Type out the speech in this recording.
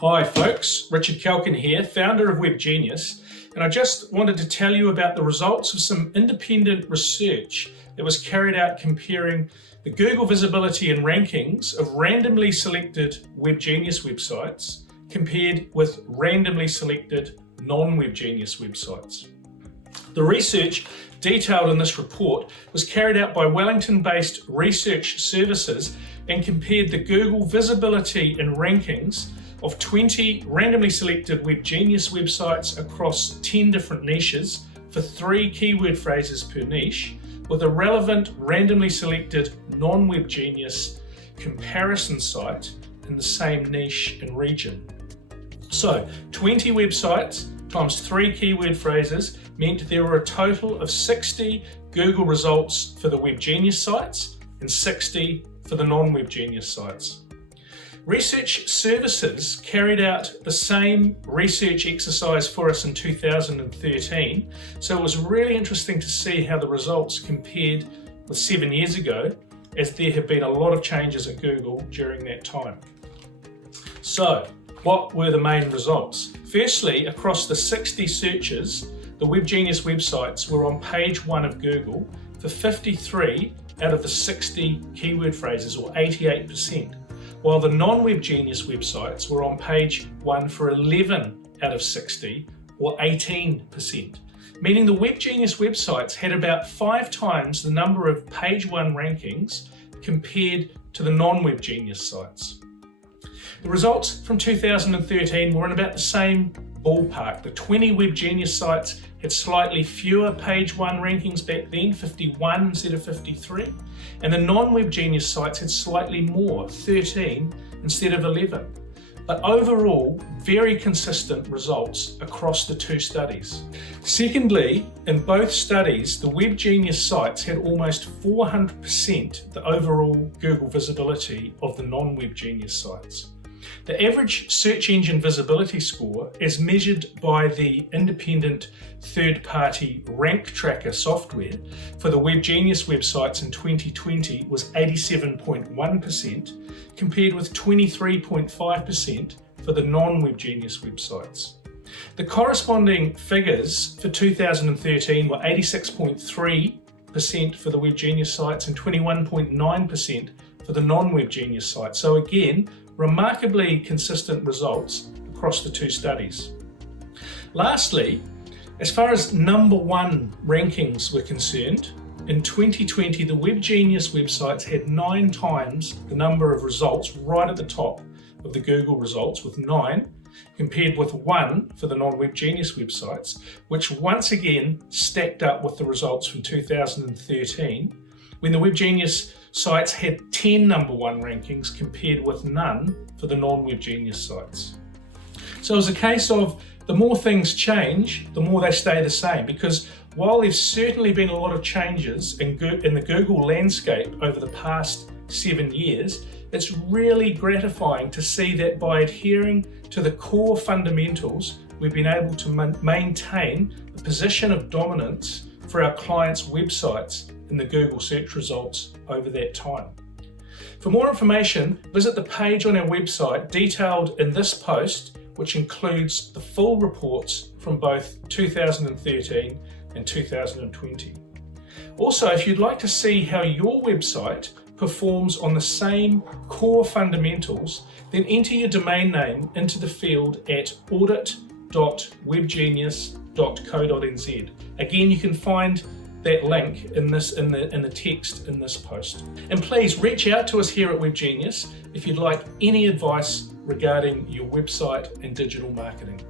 Hi folks, Richard Kelkin here, founder of WebGenius, and I just wanted to tell you about the results of some independent research that was carried out comparing the Google visibility and rankings of randomly selected WebGenius websites compared with randomly selected non-WebGenius websites. The research detailed in this report was carried out by Wellington-based research services and compared the Google visibility and rankings of 20 randomly selected WebGenius websites across 10 different niches for 3 keyword phrases per niche with a relevant randomly selected non-WebGenius comparison site in the same niche and region. So 20 websites times 3 keyword phrases meant there were a total of 60 Google results for the WebGenius sites and 60 for the non-WebGenius sites. Research Services carried out the same research exercise for us in 2013, so it was really interesting to see how the results compared with 7 years ago, as there have been a lot of changes at Google during that time. So, what were the main results? Firstly, across the 60 searches, the WebGenius websites were on page 1 of Google for 53 out of the 60 keyword phrases, or 88%. While the non-WebGenius websites were on page 1 for 11 out of 60, or 18%, meaning the WebGenius websites had about 5 times the number of page 1 rankings compared to the non-WebGenius sites. The results from 2013 were in about the same ballpark. The 20 WebGenius sites had slightly fewer page 1 rankings back then, 51 instead of 53, and the non-WebGenius sites had slightly more, 13 instead of 11. But overall, very consistent results across the 2 studies. Secondly, in both studies, the WebGenius sites had almost 400% the overall Google visibility of the non-WebGenius sites. The average search engine visibility score, as measured by the independent third-party Rank Tracker software for the WebGenius websites in 2020 was 87.1%, compared with 23.5% for the non-WebGenius websites. The corresponding figures for 2013 were 86.3% for the WebGenius sites and 21.9% for the non-WebGenius sites. So again, remarkably consistent results across the 2 studies. Lastly, as far as number 1 rankings were concerned, in 2020 the WebGenius websites had 9 times the number of results right at the top of the Google results, with 9, compared with 1 for the non-WebGenius websites, which once again stacked up with the results from 2013, when the WebGenius sites had 10 number 1 rankings compared with none for the non-WebGenius sites. So it was a case of the more things change, the more they stay the same, because while there's certainly been a lot of changes in the Google landscape over the past 7 years, it's really gratifying to see that by adhering to the core fundamentals, we've been able to maintain the position of dominance for our clients' websites in the Google search results over that time. For more information, visit the page on our website detailed in this post, which includes the full reports from both 2013 and 2020. Also, if you'd like to see how your website performs on the same core fundamentals, then enter your domain name into the field at audit.webgenius.co.nz. Again, you can find that link in the text in this post. And please reach out to us here at WebGenius if you'd like any advice regarding your website and digital marketing.